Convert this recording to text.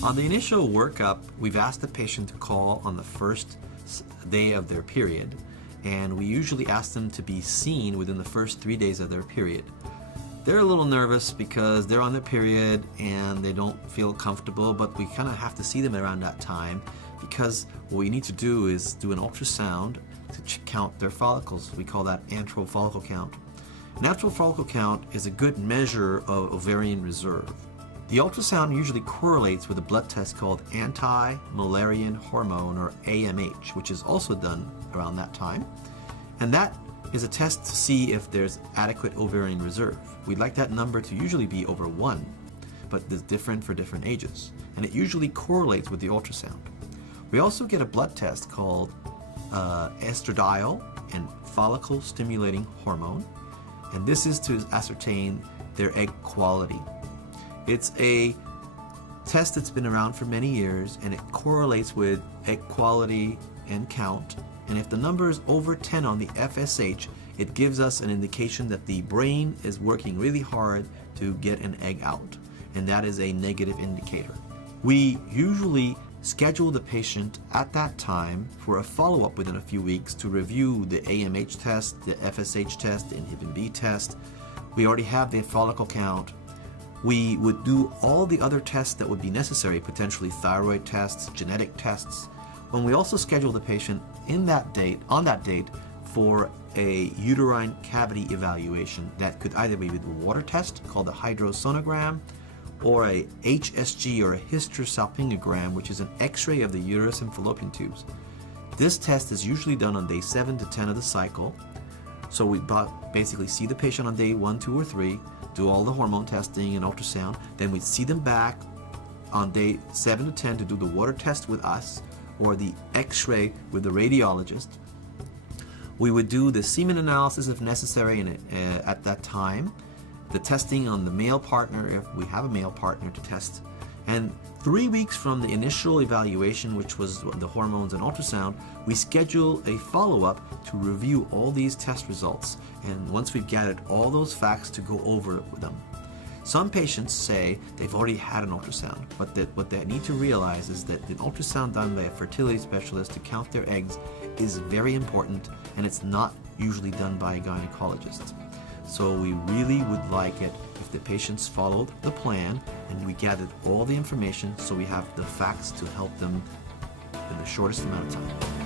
On the initial workup, we've asked the patient to call on the first day of their period, and we usually ask them to be seen within the first 3 days of their period. They're a little nervous because they're on their period and they don't feel comfortable, but we kind of have to see them around that time because what we need to do is do an ultrasound to count their follicles. We call that antral follicle count. An antral follicle count is a good measure of ovarian reserve. The ultrasound usually correlates with a blood test called anti-Müllerian hormone, or AMH, which is also done around that time. And that is a test to see if there's adequate ovarian reserve. We'd like that number to usually be over 1, but it's different for different ages. And it usually correlates with the ultrasound. We also get a blood test called estradiol and follicle stimulating hormone. And this is to ascertain their egg quality. It's a test that's been around for many years, and it correlates with egg quality and count. And if the number is over 10 on the FSH, it gives us an indication that the brain is working really hard to get an egg out, and that is a negative indicator. We usually schedule the patient at that time for a follow-up within a few weeks to review the AMH test, the FSH test, the Inhibin B test. We already have the follicle count. We would do all the other tests that would be necessary, potentially thyroid tests, genetic tests. When we also schedule the patient on that date for a uterine cavity evaluation that could either be with a water test called a hydrosonogram, or a HSG, or a hysterosalpingogram, which is an x-ray of the uterus and fallopian tubes. This test is usually done on day 7 to 10 of the cycle. So we basically see the patient on day 1, 2, or 3, do all the hormone testing and ultrasound, then we see them back on day 7 to 10 to do the water test with us, or the x-ray with the radiologist. We would do the semen analysis if necessary at that time, the testing on the male partner if we have a male partner to test. And 3 weeks from the initial evaluation, which was the hormones and ultrasound, we schedule a follow-up to review all these test results. And once we've gathered all those facts, to go over with them. Some patients say they've already had an ultrasound, but what they need to realize is that the ultrasound done by a fertility specialist to count their eggs is very important, and it's not usually done by a gynecologist. So we really would like it if the patients followed the plan and we gathered all the information so we have the facts to help them in the shortest amount of time.